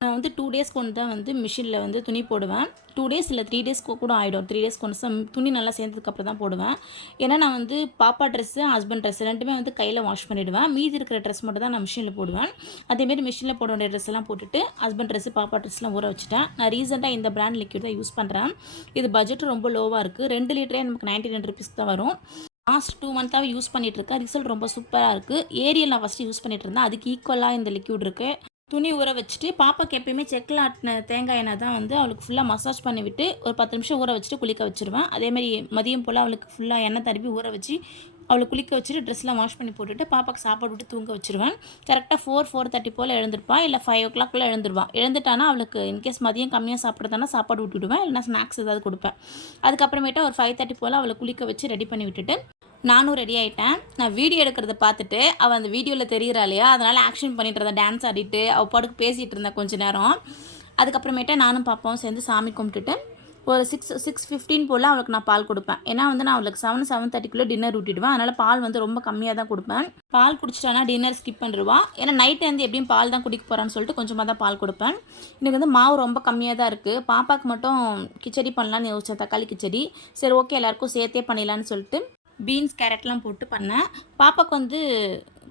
நான் வந்து 2 டேஸ் கொண்டு தான் வந்து மிஷினில் வந்து துணி போடுவேன். 2 டேஸ் இல்ல 3 டேஸ்க்கு கூட ஆயிடும். 3 டேஸ் கொண்டு துணி நல்லா சேர்ந்ததுக்கப்புறம் தான் போடுவேன். ஏன்னா நான் வந்து பாப்பா ட்ரெஸ்ஸு, ஹஸ்பண்ட் ட்ரெஸ் 2மே வந்து கையில வாஷ் பண்ணிடுவேன். மீதி இருக்கிற ட்ரெஸ் மட்டும் தான் நான் மிஷினில் போடுவேன். அதேமாரி மிஷினில் போட வேண்டிய ட்ரெஸ்லாம் போட்டுட்டு ஹஸ்பண்ட் ட்ரெஸ்ஸு, பாப்பா ட்ரெஸ்லாம் ஊற வச்சுட்டேன். நான் ரீசெண்டாக இந்த பிராண்ட் லிக்விட் தான் யூஸ் பண்ணுறேன். இது பட்ஜெட்டும் ரொம்ப லோவாக இருக்குது. 2 லிட்டரே நமக்கு 99 ருபீஸ் தான் வரும். லாஸ்ட் 2 மந்த்தாகவே யூஸ் பண்ணிகிட்ருக்கேன். ரிசல்ட் ரொம்ப சூப்பராக இருக்குது. ஏரியல் நான் ஃபஸ்ட்டு யூஸ் பண்ணிகிட்டு இருந்தேன். அதுக்கு ஈக்குவலாக இந்த லிக்விட் இருக்குது. துணி ஊற வச்சுட்டு பாப்பாக்கு எப்பயுமே செக்கில் ஆட்டின தேங்காய் எண்ணெய் தான் வந்து அவளுக்கு ஃபுல்லாக மசாஜ் பண்ணிவிட்டு ஒரு 10 நிமிஷம் ஊற வச்சுட்டு குளிக்க வச்சுருவேன். அதேமாதிரி மதியம் போல் அவளுக்கு ஃபுல்லாக எண்ணெய் தடவி ஊற வச்சு அவளை குளிக்க வச்சுட்டு ட்ரெஸ்லாம் வாஷ் பண்ணி போட்டுட்டு பாப்பாக்கு சாப்பாடு விட்டு தூங்க வச்சுருவேன். கரெக்டாக 4:30 போல் எழுந்திருப்பா, இல்லை 5 o'clock போல் எழுந்துருவா. எழுந்துட்டானா அவளுக்கு இன்கேஸ் மதியம் கம்மியாக சாப்பிட்றதானா சாப்பாடு விட்டுவிடுவேன், இல்லைனா ஸ்நாக்ஸ் ஏதாவது கொடுப்பேன். அதுக்கப்புறமேட்டு ஒரு 5:30 போல் அவளை குளிக்க வச்சு ரெடி பண்ணி விட்டுட்டு நானும் ரெடி ஆகிட்டேன். நான் வீடியோ எடுக்கிறத பார்த்துட்டு அவள் அந்த வீடியோவில் தெரிகிறா இல்லையா, அதனால் ஆக்ஷன் பண்ணிட்டு இருந்தேன், டான்ஸ் ஆடிட்டு அவள் பாட்டுக்கு பேசிகிட்டு இருந்தேன் கொஞ்ச நேரம். அதுக்கப்புறமேட்டு நானும் பாப்பாவும் சேர்ந்து சாமி கும்பிட்டுட்டு ஒரு 6:15 போல் அவளுக்கு நான் பால் கொடுப்பேன். ஏன்னா வந்து நான் அவளுக்கு 7:30 டின்னர் ஊட்டிடுவேன். அதனால் பால் வந்து ரொம்ப கம்மியாக தான் கொடுப்பேன். பால் குடிச்சிட்டானா டின்னர் ஸ்கிப் பண்ணிடுவா. ஏன்னா நைட்டு வந்து எப்படியும் பால் தான் குடிக்க போகிறான்னு சொல்லிட்டு கொஞ்சமாக தான் பால் கொடுப்பேன். எனக்கு வந்து மாவு ரொம்ப கம்மியாக தான் இருக்குது. பாப்பாவுக்கு மட்டும் கிச்சடி பண்ணலான்னு யோசித்தேன், தக்காளி கிச்சடி. சரி ஓகே எல்லாேருக்கும் சேர்த்தே பண்ணிடலான்னு சொல்லிட்டு பீன்ஸ் கேரட்லாம் போட்டு பண்ணேன். பாப்பாவுக்கு வந்து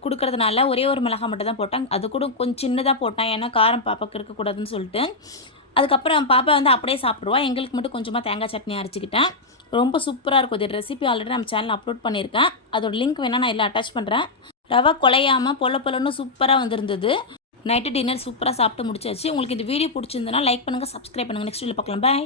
கொடுக்கறதுனால ஒரே ஒரு மிளகாய் மட்டும் தான் போட்டேன். அது கூட கொஞ்சம் சின்னதாக போட்டேன், ஏன்னா காரம் பாப்பாவுக்கு இருக்கக்கூடாதுன்னு சொல்லிட்டு. அதுக்கப்புறம் பாப்பா வந்து அப்படியே சாப்பிடுவா. எங்களுக்கு மட்டும் கொஞ்சமாக தேங்காய் சட்னி அரைச்சிக்கிட்டேன். ரொம்ப சூப்பராக இருக்கும். இது ரெசிபி ஆல்ரெடி நம்ம சேனலில் அப்லோட் பண்ணியிருக்கேன். அதோட லிங்க் வேணால் நான் இதில் அட்டாச் பண்ணுறேன். ரவை குலையாமல் பொல பொலன்னு சூப்பராக வந்திருந்தது. நைட்டு டின்னர் சூப்பராக சாப்பிட்டு முடிச்சாச்சு. உங்களுக்கு இந்த வீடியோ பிடிச்சிருந்தனா லைக் பண்ணுங்கள், சப்ஸ்கிரைப் பண்ணுங்கள். நெக்ஸ்ட் வீடியோவில் பார்க்கலாம். பாய்.